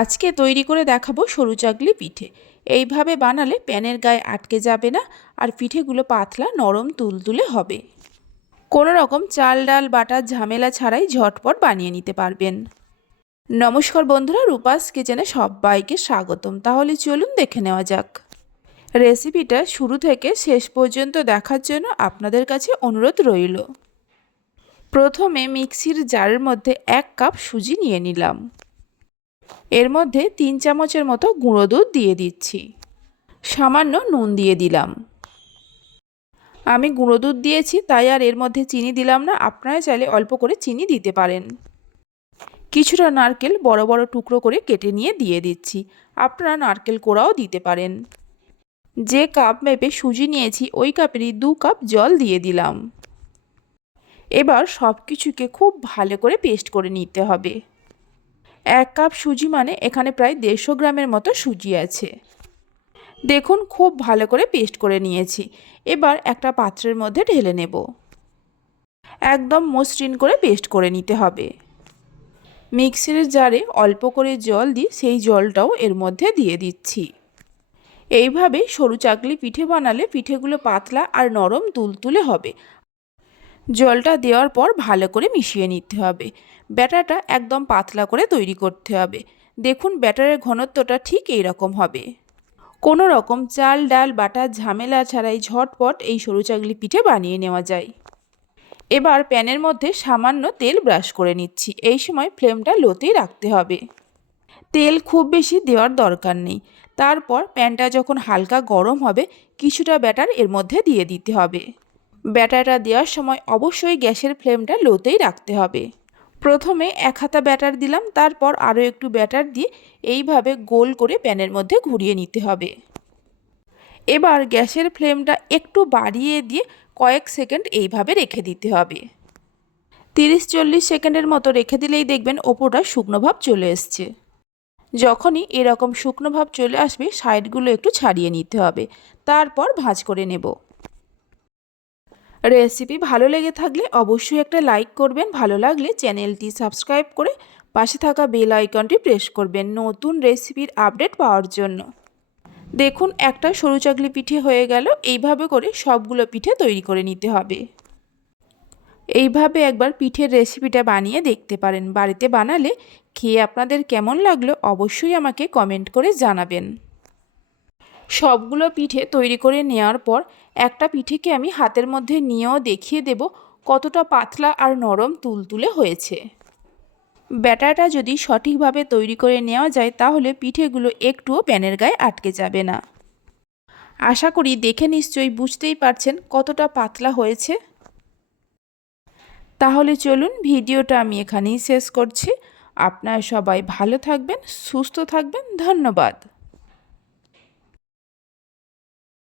আজকে তৈরি করে দেখাবো সরু চাকলি পিঠে। এইভাবে বানালে প্যানের গায়ে আটকে যাবে না আর পিঠেগুলো পাতলা নরম তুলতুলে হবে। কোনো রকম চাল ডাল বাটার ঝামেলা ছাড়াই ঝটপট বানিয়ে নিতে পারবেন। নমস্কার বন্ধুরা, রূপাস কিচেনে সবাইকে স্বাগতম। তাহলে চলুন দেখে নেওয়া যাক। রেসিপিটা শুরু থেকে শেষ পর্যন্ত দেখার জন্য আপনাদের কাছে অনুরোধ রইল। প্রথমে মিক্সির জারের মধ্যে এক কাপ সুজি নিয়ে নিলাম। এর মধ্যে তিন চামচের মতো গুঁড়ো দুধ দিয়ে দিচ্ছি। সামান্য নুন দিয়ে দিলাম। আমি গুঁড়ো দুধ দিয়েছি, তাই আর এর মধ্যে চিনি দিলাম না। আপনারা চাইলে অল্প করে চিনি দিতে পারেন। কিছুটা নারকেল বড় বড় টুকরো করে কেটে নিয়ে দিয়ে দিচ্ছি। আপনারা নারকেল কোড়াও দিতে পারেন। যে কাপ মেপে সুজি নিয়েছি, ওই কাপেরই দু কাপ জল দিয়ে দিলাম। এবার সব কিছুকে খুব ভালো করে পেস্ট করে নিতে হবে। এক কাপ সুজি মানে এখানে প্রায় দেড়শো গ্রামের মতো সুজি আছে। দেখুন, খুব ভালো করে পেস্ট করে নিয়েছি। এবার একটা পাত্রের মধ্যে ঢেলে নেব। একদম মসৃণ করে পেস্ট করে নিতে হবে। মিক্সির জারে অল্প করে জল দিই সেই জলটাও এর মধ্যে দিয়ে দিচ্ছি। এইভাবে সরু চাকলি পিঠে বানালে পিঠেগুলো পাতলা আর নরম তুলতুলে হবে। জলটা দেওয়ার পর ভালো করে মিশিয়ে নিতে হবে। ব্যাটারটা একদম পাতলা করে তৈরি করতে হবে। দেখুন ব্যাটারের ঘনত্বটা ঠিক এই রকম হবে। কোনো রকম চাল, ডাল, বাটা, ঝামেলা ছাড়াই ঝটপট এই সরু চাকলি পিঠে বানিয়ে নেওয়া যায়। এবার প্যানের মধ্যে সামান্য তেল ব্রাশ করে নিচ্ছি। এই সময় ফ্লেমটা লোতেই রাখতে হবে। তেল খুব বেশি দেওয়ার দরকার নেই। তারপর প্যানটা যখন হালকা গরম হবে, কিছুটা ব্যাটার এর মধ্যে দিয়ে দিতে হবে। ব্যাটারটা দেওয়ার সময় অবশ্যই গ্যাসের ফ্লেমটা লোতেই রাখতে হবে। প্রথমে এক হাতা ব্যাটার দিলাম, তারপর আরও একটু ব্যাটার দিয়ে এইভাবে গোল করে প্যানের মধ্যে ঘুরিয়ে নিতে হবে। এবার গ্যাসের ফ্লেমটা একটু বাড়িয়ে দিয়ে কয়েক সেকেন্ড এইভাবে রেখে দিতে হবে। তিরিশ চল্লিশ সেকেন্ডের মতো রেখে দিলেই দেখবেন ওপরটা শুকনো ভাব চলে এসছে। যখনই এরকম শুকনো ভাব চলে আসবে, সাইডগুলো একটু ছাড়িয়ে নিতে হবে। তারপর ভাঁজ করে নেব। রেসিপি ভালো লেগে থাকলে অবশ্যই একটা লাইক করবেন। ভালো লাগলে চ্যানেলটি সাবস্ক্রাইব করে পাশে থাকা বেল আইকনটি প্রেস করবেন নতুন রেসিপির আপডেট পাওয়ার জন্য। দেখুন, একটা সরু চাকলি পিঠে হয়ে গেল। এইভাবে করে সবগুলো পিঠে তৈরি করে নিতে হবে। এইভাবে একবার পিঠের রেসিপিটা বানিয়ে দেখতে পারেন। বাড়িতে বানালে খেয়ে আপনাদের কেমন লাগল অবশ্যই আমাকে কমেন্ট করে জানাবেন। সবগুলো পিঠে তৈরি করে নেওয়ার পর একটা পিঠেকে আমি হাতের মধ্যে নিয়েও দেখিয়ে দেব কতটা পাতলা আর নরম তুলতুলে হয়েছে। ব্যাটারটা যদি সঠিকভাবে তৈরি করে নেওয়া যায় তাহলে পিঠেগুলো একটুও প্যানের গায়ে আটকে যাবে না। আশা করি দেখে নিশ্চয়ই বুঝতেই পারছেন কতটা পাতলা হয়েছে। তাহলে চলুন ভিডিওটা আমি এখানেই শেষ করছি। আপনারা সবাই ভালো থাকবেন, সুস্থ থাকবেন, ধন্যবাদ।